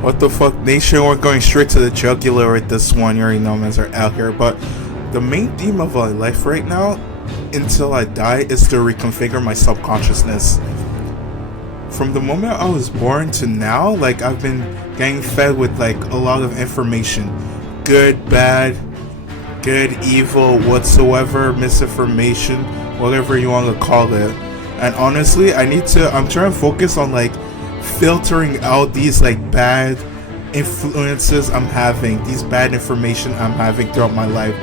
What the fuck, nation? We're going straight to the jugular with this one. You already know men are out here. But the main theme of my life right now, until I die, is to reconfigure my subconsciousness. From the moment I was born to now, like, I've been getting fed with like a lot of information. Good, bad, good, evil, whatsoever, misinformation, whatever you want to call it. And honestly, I'm trying to focus on like filtering out these like bad influences I'm having, these bad information I'm having throughout my life.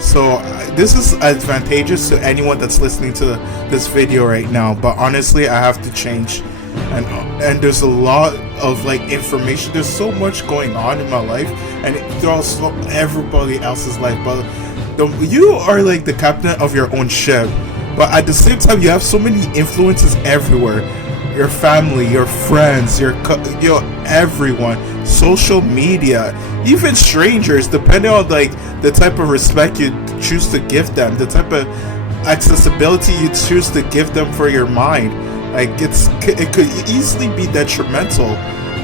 So this is advantageous to anyone that's listening to this video right now, but honestly I have to change. And there's a lot of like information, there's so much going on in my life, and throughout everybody else's life, but you are like the captain of your own ship, but at the same time you have so many influences everywhere. Your family, your friends, your everyone, social media, even strangers, depending on like the type of respect you choose to give them, the type of accessibility you choose to give them for your mind. Like it could easily be detrimental.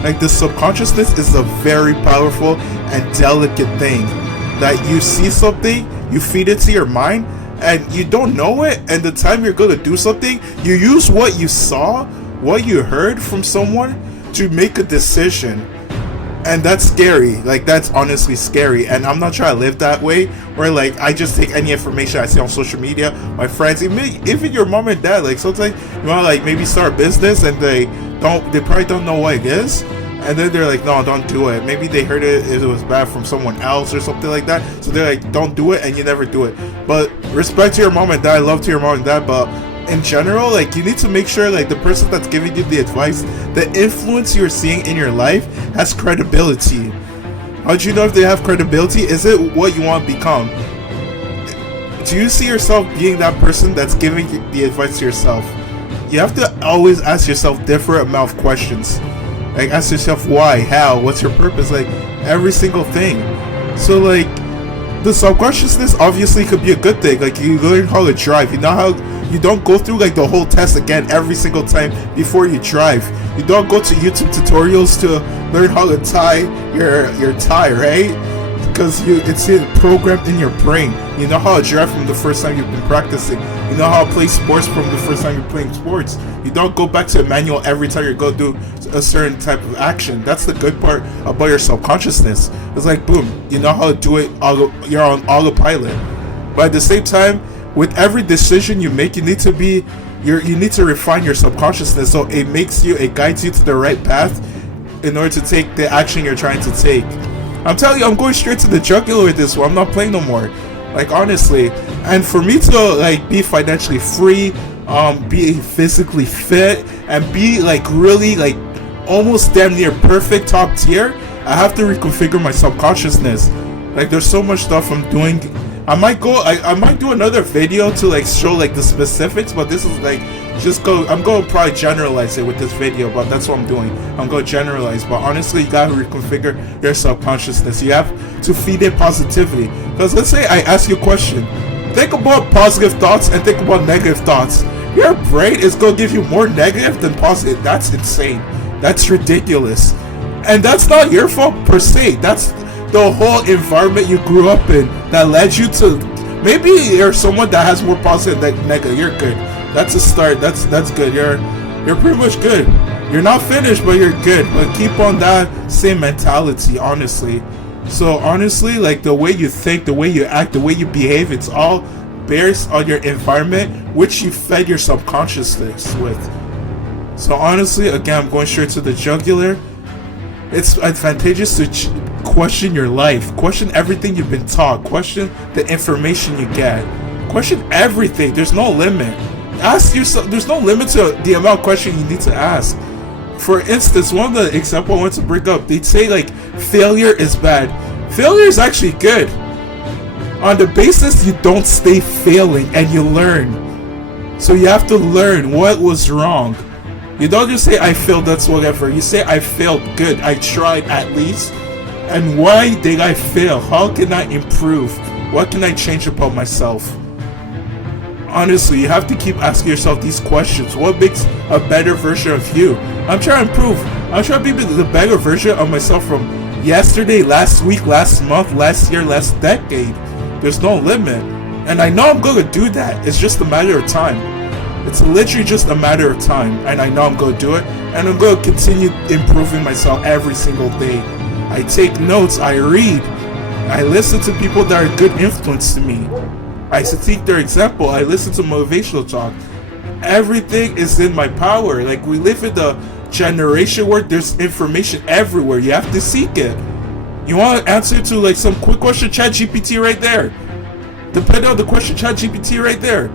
Like the subconsciousness is a very powerful and delicate thing. That you see something, you feed it to your mind, and you don't know it, and the time you're going to do something, you use what you saw, what you heard from someone to make a decision. And that's scary. Like, that's honestly scary, and I'm not trying to live that way where like I just take any information I see on social media, my friends, even your mom and dad. Like sometimes you want to like maybe start a business and they probably don't know what it is, and then they're like, no, don't do it. Maybe they heard it was bad from someone else or something like that, so they're like, don't do it, and you never do it. But respect to your mom and dad, love to your mom and dad, but in general, like, you need to make sure like the person that's giving you the advice, the influence you're seeing in your life has credibility. How do you know if they have credibility? Is it what you want to become? Do you see yourself being that person that's giving the advice to yourself? You have to always ask yourself different amount of questions. Like, ask yourself why, how, what's your purpose, like every single thing. So like the subconsciousness obviously could be a good thing. Like, you learn how to drive, you know how you don't go through like the whole test again every single time before you drive. You don't go to YouTube tutorials to learn how to tie your tie, right? Because it's programmed in your brain. You know how to drive from the first time you've been practicing. You know how to play sports from the first time you're playing sports. You don't go back to a manual every time you're going to do a certain type of action. That's the good part about your subconsciousness. It's like, boom, you know how to do it, you're on autopilot. But at the same time, with every decision you make, you need to refine your subconsciousness so it guides you to the right path in order to take the action you're trying to take. I'm telling you, I'm going straight to the jugular with this one. I'm not playing no more. Like, honestly. And for me to like be financially free, be physically fit, and be like really like almost damn near perfect top tier, I have to reconfigure my subconsciousness. Like, there's so much stuff I'm doing. I might do another video to like show like the specifics, but this is like I'm going to probably generalize it with this video, but that's what I'm doing. I'm going to generalize, but honestly, you gotta reconfigure your subconsciousness. You have to feed it positivity. Because let's say I ask you a question, think about positive thoughts and think about negative thoughts. Your brain is going to give you more negative than positive. That's insane. That's ridiculous. And that's not your fault per se. That's the whole environment you grew up in that led you to. Maybe you're someone that has more positive than negative. You're good. That's a start. That's good. You're pretty much good. You're not finished, but you're good. But keep on that same mentality, honestly. So honestly, like, the way you think, the way you act, the way you behave, it's all based on your environment, which you fed your subconsciousness with. So honestly, again, I'm going straight to the jugular. It's advantageous to question your life, question everything you've been taught, question the information you get, question everything. There's no limit. Ask yourself, there's no limit to the amount of questions you need to ask. For instance, one of the examples I want to bring up, they'd say like failure is bad. Failure is actually good on the basis you don't stay failing and you learn. So you have to learn what was wrong. You don't just say I failed, that's whatever. You say I failed, good, I tried at least. And why did I fail? How can I improve? What can I change about myself? Honestly, you have to keep asking yourself these questions. What makes a better version of you? I'm trying to improve. I'm trying to be the better version of myself from yesterday, last week, last month, last year, last decade. There's no limit. And I know I'm going to do that. It's just a matter of time. It's literally just a matter of time. And I know I'm going to do it. And I'm going to continue improving myself every single day. I take notes. I read. I listen to people that are good influence to me. I seek their example. I listen to motivational talk. Everything is in my power. Like, we live in the generation where there's information everywhere. You have to seek it. You want to answer to like some quick question, chat GPT right there. Depending on the question, chat GPT right there.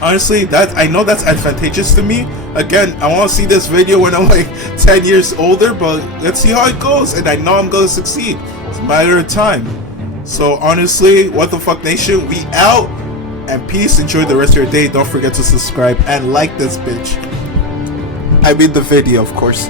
Honestly, that I know that's advantageous to me. Again, I want to see this video when I'm like 10 years older, but let's see how it goes. And I know I'm going to succeed. It's a matter of time. So honestly, what the fuck nation, we out. And peace. Enjoy the rest of your day. Don't forget to subscribe and like this bitch. I mean the video, of course.